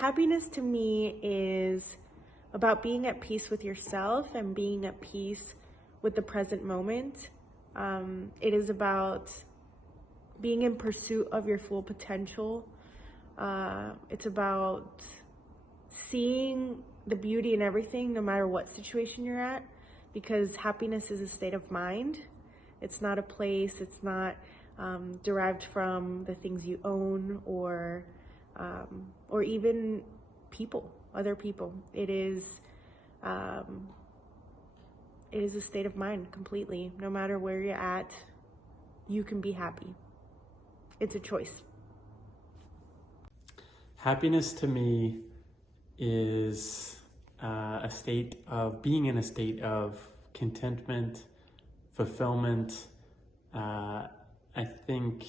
Happiness to me is about being at peace with yourself and being at peace with the present moment. It is about being in pursuit of your full potential. It's about seeing the beauty in everything, no matter what situation you're at, because happiness is a state of mind. It's not a place. It's not derived from the things you own or even people, other people. It is a state of mind completely. No matter where you're at, you can be happy. It's a choice. Happiness to me is a state of being in a state of contentment, fulfillment. I think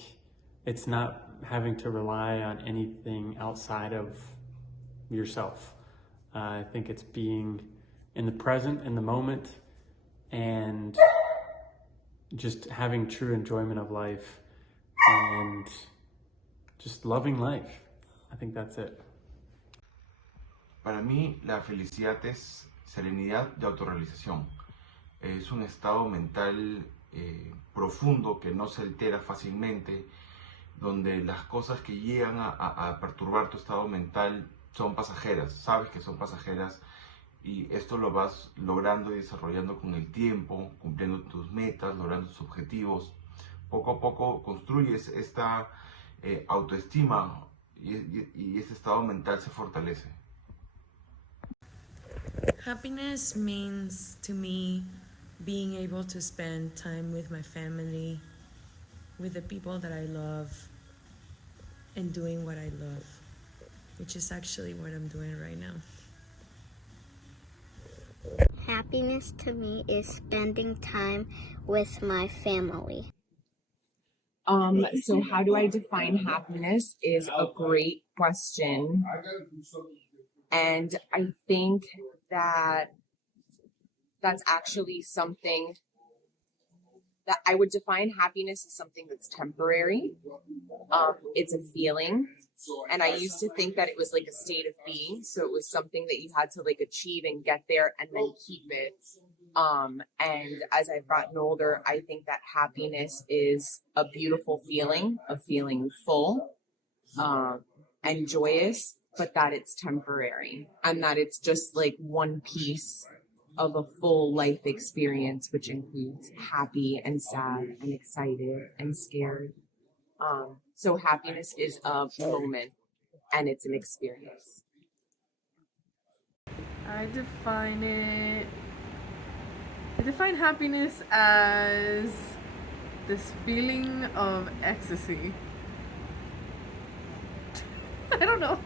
it's not having to rely on anything outside of yourself. I think it's being in the present, in the moment, and just having true enjoyment of life and just loving life. I think that's it. Para mí, la felicidad es serenidad y autorrealización. Es un estado mental profundo que no se altera fácilmente, donde las cosas que llegan a perturbar tu estado mental son pasajeras, sabes que son pasajeras, y esto lo vas logrando y desarrollando con el tiempo, cumpliendo tus metas, logrando tus objetivos. Poco a poco construyes esta autoestima y este estado mental se fortalece. Happiness means to me being able to spend time with my family, with the people that I love, and doing what I love, which is actually what I'm doing right now. Happiness to me is spending time with my family. So how do I define happiness is a great question. And I think that that's actually something that I would define happiness as something that's temporary. It's a feeling. And I used to think that it was like a state of being. So it was something that you had to like achieve and get there and then keep it. And as I've gotten older, I think that happiness is a beautiful feeling, a feeling full and joyous, but that it's temporary and that it's just like one piece of a full life experience, which includes happy and sad and excited and scared. So happiness is a moment and it's an experience. I define happiness as this feeling of ecstasy. I don't know.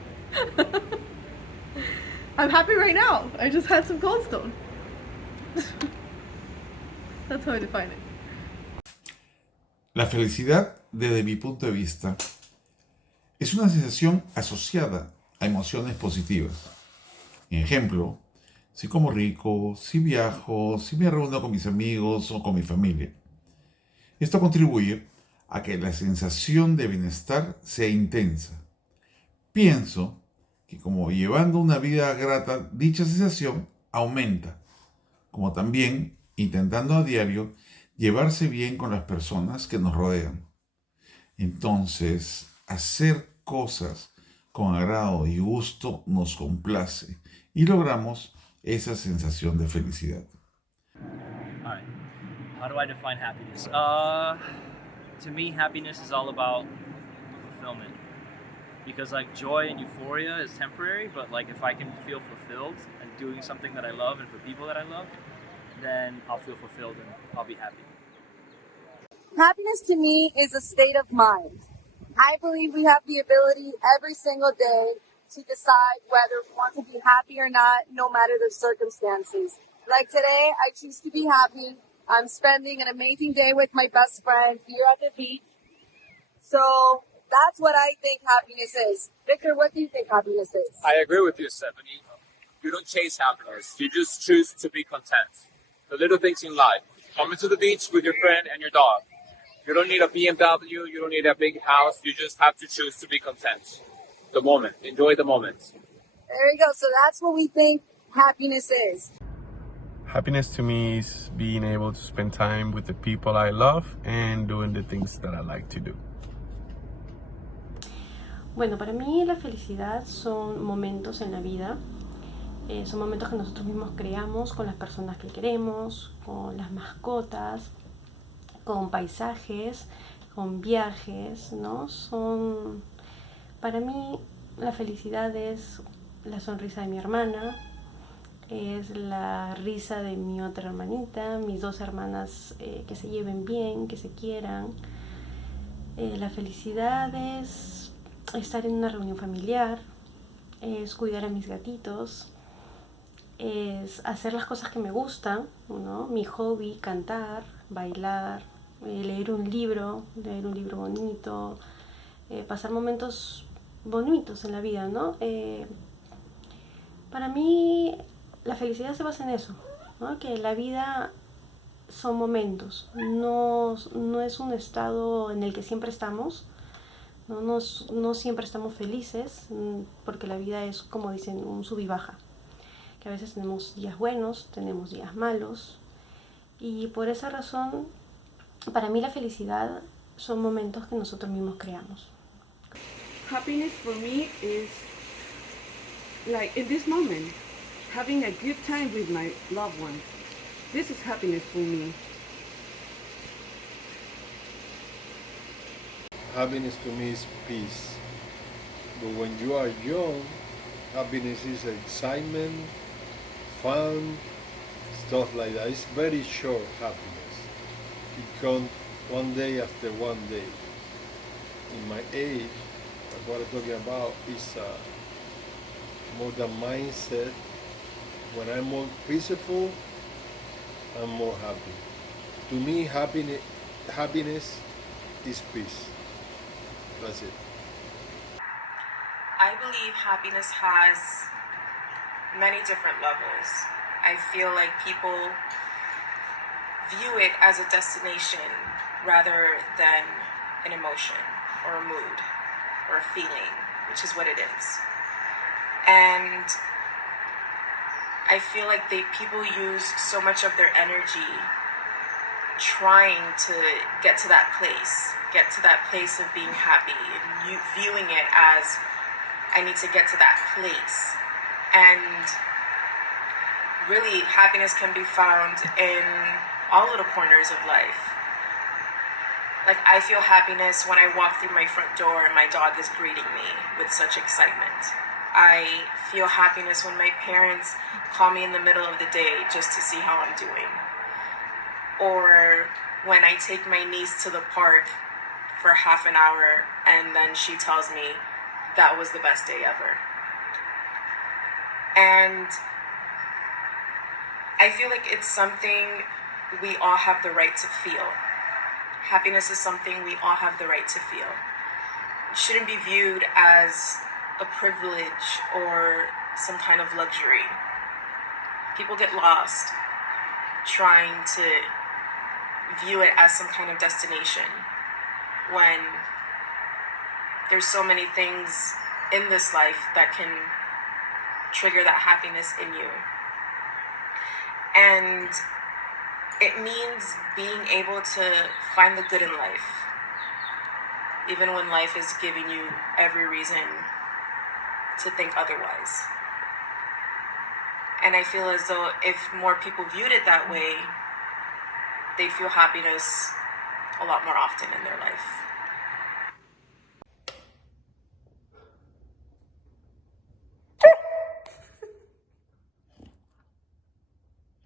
I'm happy right now. I just had some Cold Stone. That's how I define it. La felicidad, desde mi punto de vista, es una sensación asociada a emociones positivas. Ejemplo, si como rico, si viajo, si me reúno con mis amigos o con mi familia. Esto contribuye a que la sensación de bienestar sea intensa. Pienso que como llevando una vida grata, dicha sensación aumenta, como también intentando a diario llevarse bien con las personas que nos rodean. Entonces, hacer cosas con agrado y gusto nos complace y logramos esa sensación de felicidad. All right. How do I define happiness? To me, happiness is all about fulfillment. Because like joy and euphoria is temporary, but like if I can feel fulfilled and doing something that I love and for people that I love, then I'll feel fulfilled and I'll be happy. Happiness to me is a state of mind. I believe we have the ability every single day to decide whether we want to be happy or not, no matter the circumstances. Like today, I choose to be happy. I'm spending an amazing day with my best friend here at the beach. So that's what I think happiness is. Victor, what do you think happiness is? I agree with you, Stephanie. You don't chase happiness. You just choose to be content. The little things in life. Coming to the beach with your friend and your dog. You don't need a BMW. You don't need a big house. You just have to choose to be content. The moment. Enjoy the moment. There we go. So that's what we think happiness is. Happiness to me is being able to spend time with the people I love and doing the things that I like to do. Bueno, para mí la felicidad son momentos en la vida, son momentos que nosotros mismos creamos con las personas que queremos, con las mascotas, con paisajes, con viajes, ¿no? Para mí la felicidad es la sonrisa de mi hermana, es la risa de mi otra hermanita, mis dos hermanas que se lleven bien, que se quieran. La felicidad es estar en una reunión familiar, es cuidar a mis gatitos, es hacer las cosas que me gustan, ¿no? Mi hobby, cantar, bailar, leer un libro bonito, pasar momentos bonitos en la vida, ¿no? Para mí la felicidad se basa en eso, ¿no? Que la vida son momentos, no es un estado en el que siempre estamos, no siempre estamos felices, porque la vida es, como dicen, un sub y baja, que a veces tenemos días buenos, tenemos días malos, y por esa razón, para mí la felicidad son momentos que nosotros mismos creamos. Happiness for me is like in this moment, having a good time with my loved ones. This is happiness for me. Happiness to me is peace. But when you are young, happiness is excitement, fun, stuff like that. It's very short happiness. It comes one day after one day. In my age, what I'm talking about is more the mindset. When I'm more peaceful, I'm more happy. To me, happiness is peace. That's it. I believe happiness has many different levels. I feel like people view it as a destination rather than an emotion or a mood or a feeling, which is what it is. And I feel like people use so much of their energy trying to get to that place of being happy, and you viewing it as, I need to get to that place. And really, happiness can be found in all little corners of life. Like, I feel happiness when I walk through my front door and my dog is greeting me with such excitement. I feel happiness when my parents call me in the middle of the day just to see how I'm doing. Or when I take my niece to the park for half an hour and then she tells me that was the best day ever. And I feel like it's something we all have the right to feel. Happiness is something we all have the right to feel. It shouldn't be viewed as a privilege or some kind of luxury. People get lost trying to view it as some kind of destination when there's so many things in this life that can trigger that happiness in you. And it means being able to find the good in life, even when life is giving you every reason to think otherwise. And I feel as though if more people viewed it that way, they'd feel happiness a lot more often in their life.